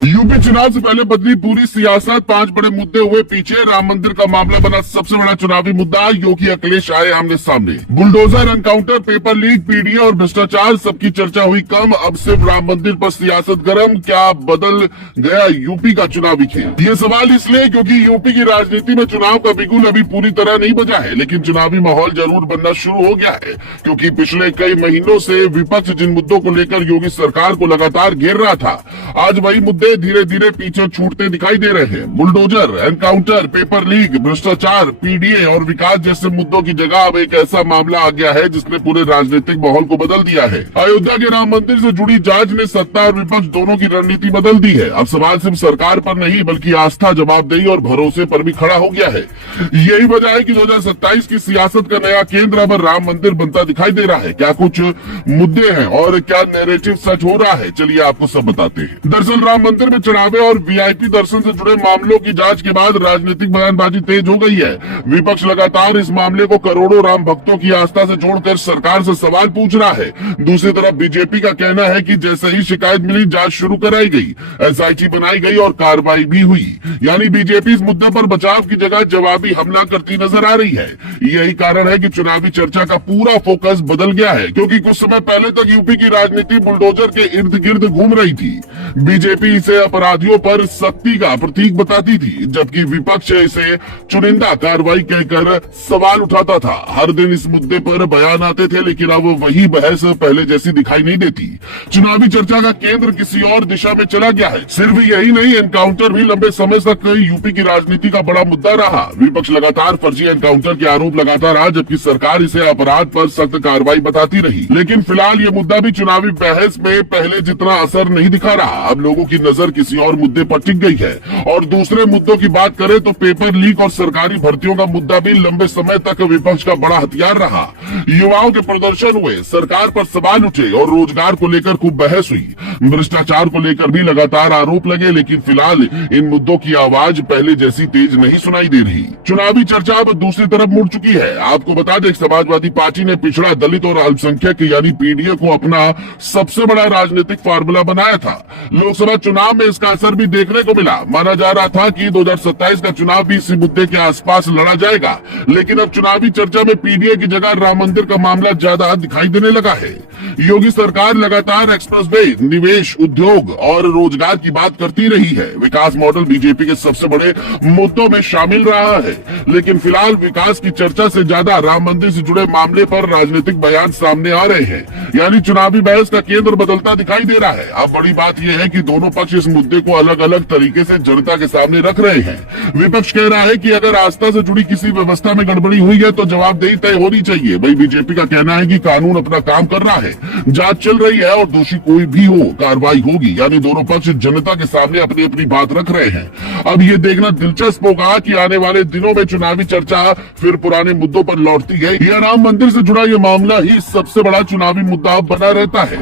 UP चुनाव से पहले बदली पूरी सियासत, 5 बड़े मुद्दे हुए पीछे। राम मंदिर का मामला बना सबसे बड़ा चुनावी मुद्दा। योगी अखिलेश आए आमने सामने। Bulldozer, encounter, paper leak, PDA और भ्रष्टाचार, सबकी चर्चा हुई कम। अब सिर्फ राम मंदिर पर सियासत गर्म। क्या बदल गया यूपी का चुनावी खेल? ये सवाल इसलिए क्योंकि यूपी की राजनीति में चुनाव का बिगुल अभी पूरी तरह नहीं बजा है, लेकिन चुनावी माहौल जरूर बनना शुरू हो गया है। क्योंकि पिछले कई महीनों से विपक्ष जिन मुद्दों को लेकर योगी सरकार को लगातार घेर रहा था, आज वही मुद्दे धीरे धीरे पीछे छूटते दिखाई दे रहे हैं। बुलडोजर, एनकाउंटर, पेपर लीक, भ्रष्टाचार, पीडीए और विकास जैसे मुद्दों की जगह अब एक ऐसा मामला आ गया है जिसने पूरे राजनीतिक माहौल को बदल दिया है। अयोध्या के राम मंदिर से जुड़ी जांच ने सत्ता और विपक्ष दोनों की रणनीति बदल दी है। अब सवाल सिर्फ सरकार पर नहीं बल्कि आस्था, जवाबदेही और भरोसे पर भी खड़ा हो गया है। यही वजह है कि 2027 की सियासत का नया केंद्र अब राम मंदिर बनता दिखाई दे रहा है। क्या कुछ मुद्दे हैं और क्या नैरेटिव सच हो रहा है, चलिए आपको सब बताते हैं। दरअसल राम मंदिर में चढ़ावे और वीआईपी दर्शन से जुड़े मामलों की जांच के बाद राजनीतिक बयानबाजी तेज हो गई है। विपक्ष लगातार इस मामले को करोड़ों राम भक्तों की आस्था से जोड़कर सरकार से सवाल पूछ रहा है। दूसरी तरफ बीजेपी का कहना है कि जैसे ही शिकायत मिली जांच शुरू कराई गई, एसआईटी बनाई गई और कार्रवाई भी हुई। यानी बीजेपी इस मुद्दे पर बचाव की जगह जवाबी हमला करती नजर आ रही है। यही कारण है कि चुनावी चर्चा का पूरा फोकस बदल गया है, क्योंकि कुछ समय पहले तक यूपी की राजनीति बुलडोजर के इर्द गिर्द घूम रही थी। बीजेपी इसे अपराधियों पर सख्ती का प्रतीक बताती थी, जबकि विपक्ष इसे चुनिंदा कार्रवाई कहकर सवाल उठाता था। हर दिन इस मुद्दे पर बयान आते थे, लेकिन अब वही बहस पहले जैसी दिखाई नहीं देती। चुनावी चर्चा का केंद्र किसी और दिशा में चला गया है। सिर्फ यही नहीं, एनकाउंटर भी लंबे समय तक यूपी की राजनीति का बड़ा मुद्दा रहा। विपक्ष लगातार फर्जी एनकाउंटर के आरोप लगाता रहा, जबकि सरकार इसे अपराध पर सख्त कार्रवाई बताती रही। लेकिन फिलहाल ये मुद्दा भी चुनावी बहस में पहले जितना असर नहीं दिखा रहा। अब लोगों की नजर किसी और मुद्दे पर टिक गई है। और दूसरे मुद्दों की बात करें तो पेपर लीक और सरकारी भर्तियों का मुद्दा भी लंबे समय तक विपक्ष का बड़ा हथियार रहा। युवाओं के प्रदर्शन हुए, सरकार पर सवाल उठे और रोजगार को लेकर खूब बहस हुई। भ्रष्टाचार को लेकर भी लगातार आरोप लगे, लेकिन फिलहाल इन मुद्दों की आवाज पहले जैसी तेज नहीं सुनाई दे रही। चुनावी चर्चा अब दूसरी तरफ मुड़ चुकी है। आपको बता दें, समाजवादी पार्टी ने पिछड़ा, दलित और अल्पसंख्यक यानी पीडीए को अपना सबसे बड़ा राजनीतिक फार्मूला बनाया था। लोकसभा चुनाव में इसका असर भी देखने को मिला। माना जा रहा था कि 2027 का चुनाव भी इसी मुद्दे के आसपास लड़ा जाएगा, लेकिन अब चुनावी चर्चा में पीडीए की जगह राम मंदिर का मामला ज्यादा दिखाई देने लगा है। योगी सरकार लगातार एक्सप्रेसवे, निवेश, उद्योग और रोजगार की बात करती रही है। विकास मॉडल बीजेपी के सबसे बड़े मुद्दों में शामिल रहा है, लेकिन फिलहाल विकास की चर्चा से ज्यादा राम मंदिर से जुड़े मामले पर राजनीतिक बयान सामने आ रहे हैं। यानी चुनावी बहस का केंद्र बदलता दिखाई दे रहा है। अब बड़ी बात यह है कि दोनों पक्ष इस मुद्दे को अलग अलग तरीके से जनता के सामने रख रहे हैं। विपक्ष कह रहा है कि अगर आस्था से जुड़ी किसी व्यवस्था में गड़बड़ी हुई है तो जवाबदेही तय होनी चाहिए। वही बीजेपी का कहना है कि कानून अपना काम कर रहा है, जांच चल रही है और दोषी कोई भी हो कार्रवाई होगी। यानी दोनों पक्ष जनता के सामने अपनी अपनी बात रख रहे हैं। अब ये देखना दिलचस्प होगा कि आने वाले दिनों में चुनावी चर्चा फिर पुराने मुद्दों पर लौटती है या राम मंदिर से जुड़ा ये मामला ही सबसे बड़ा चुनावी मुद्दा बना रहता है।